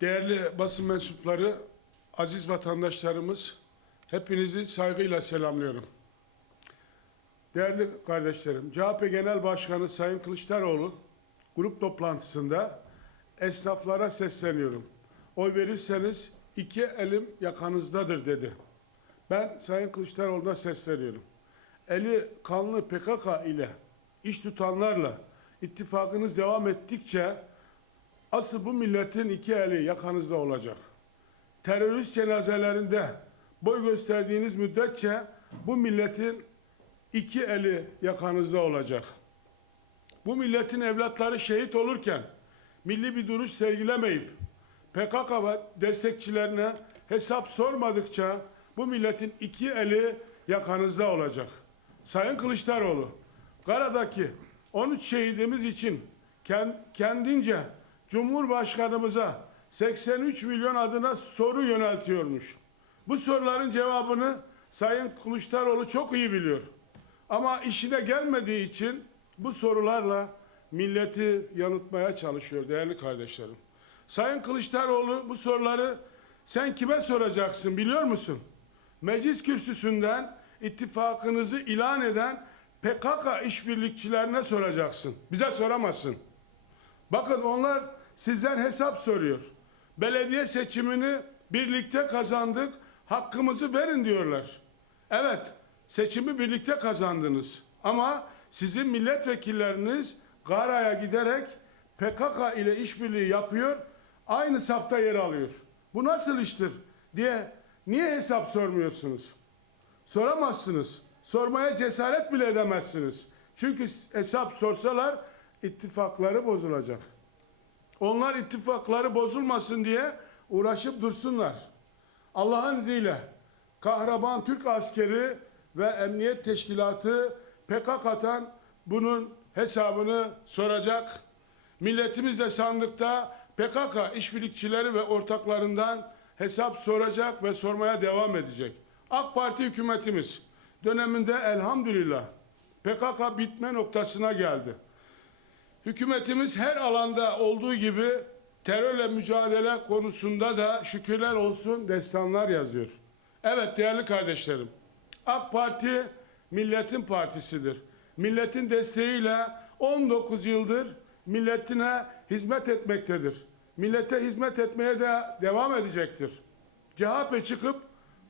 Değerli basın mensupları, aziz vatandaşlarımız, hepinizi saygıyla selamlıyorum. Değerli kardeşlerim, CHP Genel Başkanı Sayın Kılıçdaroğlu grup toplantısında esnaflara sesleniyorum. Oy verirseniz iki elim yakanızdadır dedi. Ben Sayın Kılıçdaroğlu'na sesleniyorum. Eli kanlı PKK ile iş tutanlarla ittifakınız devam ettikçe Asıl bu milletin iki eli yakanızda olacak. Terörist cenazelerinde boy gösterdiğiniz müddetçe bu milletin iki eli yakanızda olacak. Bu milletin evlatları şehit olurken milli bir duruş sergilemeyip PKK ve destekçilerine hesap sormadıkça bu milletin iki eli yakanızda olacak. Sayın Kılıçdaroğlu, Gara'daki 13 şehidimiz için ken- kendince Cumhurbaşkanımıza 83 milyon adına soru yöneltiyormuş. Bu soruların cevabını Sayın Kılıçdaroğlu çok iyi biliyor. Ama işine gelmediği için bu sorularla milleti yanıltmaya çalışıyor değerli kardeşlerim. Sayın Kılıçdaroğlu bu soruları sen kime soracaksın biliyor musun? Meclis kürsüsünden ittifakınızı ilan eden PKK işbirlikçilerine soracaksın. Bize soramazsın. Bakın onlar sizden hesap soruyor. Belediye seçimini birlikte kazandık, hakkımızı verin diyorlar. Evet, seçimi birlikte kazandınız. Ama sizin milletvekilleriniz Gara'ya giderek PKK ile işbirliği yapıyor, aynı safta yer alıyor. Bu nasıl iştir diye niye hesap sormuyorsunuz? Soramazsınız. Sormaya cesaret bile edemezsiniz. Çünkü hesap sorsalar ittifakları bozulacak. Onlar ittifakları bozulmasın diye uğraşıp dursunlar. Allah'ın izniyle kahraman Türk askeri ve emniyet teşkilatı PKK'tan bunun hesabını soracak. Milletimiz de sandıkta PKK işbirlikçileri ve ortaklarından hesap soracak ve sormaya devam edecek. AK Parti hükümetimiz döneminde elhamdülillah PKK bitme noktasına geldi. Hükümetimiz her alanda olduğu gibi terörle mücadele konusunda da şükürler olsun destanlar yazıyor. Evet değerli kardeşlerim, AK Parti milletin partisidir. Milletin desteğiyle 19 yıldır milletine hizmet etmektedir. Millete hizmet etmeye de devam edecektir. CHP çıkıp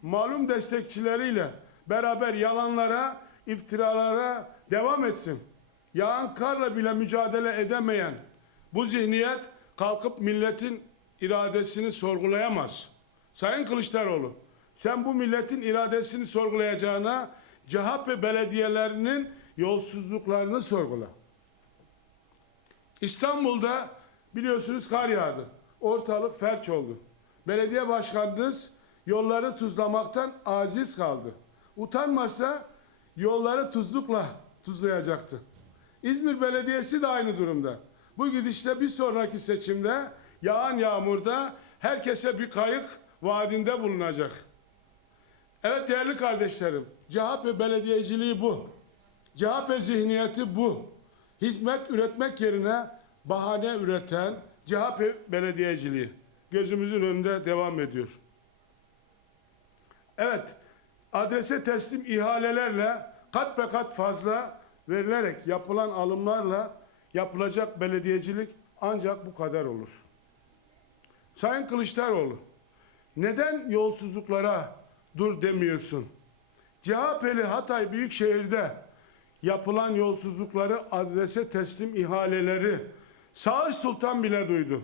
malum destekçileriyle beraber yalanlara, iftiralara devam etsin. Yağan karla bile mücadele edemeyen bu zihniyet kalkıp milletin iradesini sorgulayamaz. Sayın Kılıçdaroğlu, sen bu milletin iradesini sorgulayacağına CHP belediyelerinin yolsuzluklarını sorgula. İstanbul'da biliyorsunuz kar yağdı. Ortalık felç oldu. Belediye başkanınız yolları tuzlamaktan aciz kaldı. Utanmasa yolları tuzlukla tuzlayacaktı. İzmir Belediyesi de aynı durumda. Bu gidişle bir sonraki seçimde yağan yağmurda herkese bir kayık vaadinde bulunacak. Evet değerli kardeşlerim, CHP belediyeciliği bu. CHP zihniyeti bu. Hizmet üretmek yerine bahane üreten CHP belediyeciliği gözümüzün önünde devam ediyor. Evet, adrese teslim ihalelerle kat be kat fazla verilerek yapılan alımlarla yapılacak belediyecilik ancak bu kadar olur. Sayın Kılıçdaroğlu, neden yolsuzluklara dur demiyorsun? CHP'li Hatay Büyükşehir'de yapılan yolsuzlukları adrese teslim ihaleleri Sağır Sultan bile duydu.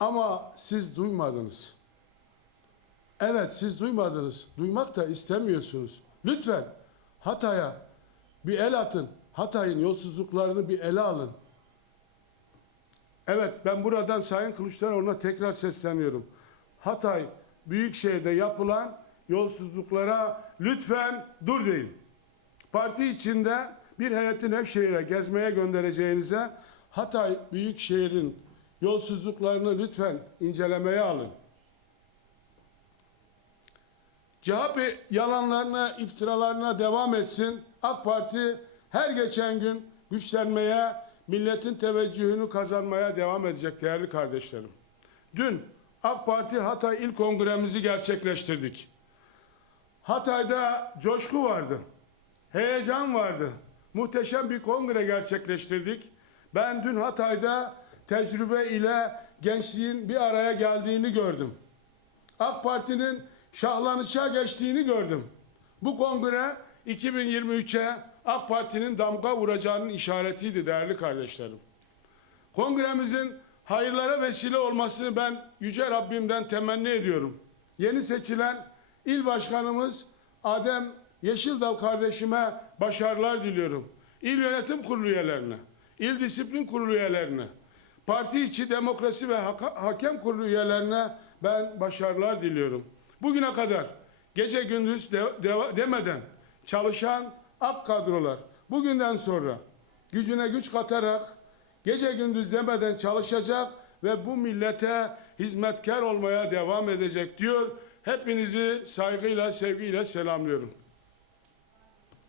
Ama siz duymadınız. Evet siz duymadınız. Duymak da istemiyorsunuz. Lütfen Hatay'a bir el atın. Hatay'ın yolsuzluklarını bir ele alın. Evet ben buradan Sayın Kılıçdaroğlu'na tekrar sesleniyorum. Hatay Büyükşehir'de yapılan yolsuzluklara lütfen dur deyin. Parti içinde bir heyeti Nevşehir'e gezmeye göndereceğinize Hatay Büyükşehir'in yolsuzluklarını lütfen incelemeye alın. CHP yalanlarına, iftiralarına devam etsin. AK Parti her geçen gün güçlenmeye, milletin teveccühünü kazanmaya devam edecek değerli kardeşlerim. Dün AK Parti Hatay İl Kongremizi gerçekleştirdik. Hatay'da coşku vardı. Heyecan vardı. Muhteşem bir kongre gerçekleştirdik. Ben dün Hatay'da tecrübe ile gençliğin bir araya geldiğini gördüm. AK Parti'nin şahlanışa geçtiğini gördüm. Bu kongre 2023'e AK Parti'nin damga vuracağının işaretiydi değerli kardeşlerim. Kongremizin hayırlara vesile olmasını ben Yüce Rabbimden temenni ediyorum. Yeni seçilen il başkanımız Adem Yeşildal kardeşime başarılar diliyorum. İl Yönetim Kurulu üyelerine, İl Disiplin Kurulu üyelerine, parti içi demokrasi ve haka- hakem kurulu üyelerine ben başarılar diliyorum. Bugüne kadar gece gündüz de- deva- demeden çalışan AK kadrolar bugünden sonra gücüne güç katarak gece gündüz demeden çalışacak ve bu millete hizmetkar olmaya devam edecek diyor. Hepinizi saygıyla, sevgiyle selamlıyorum.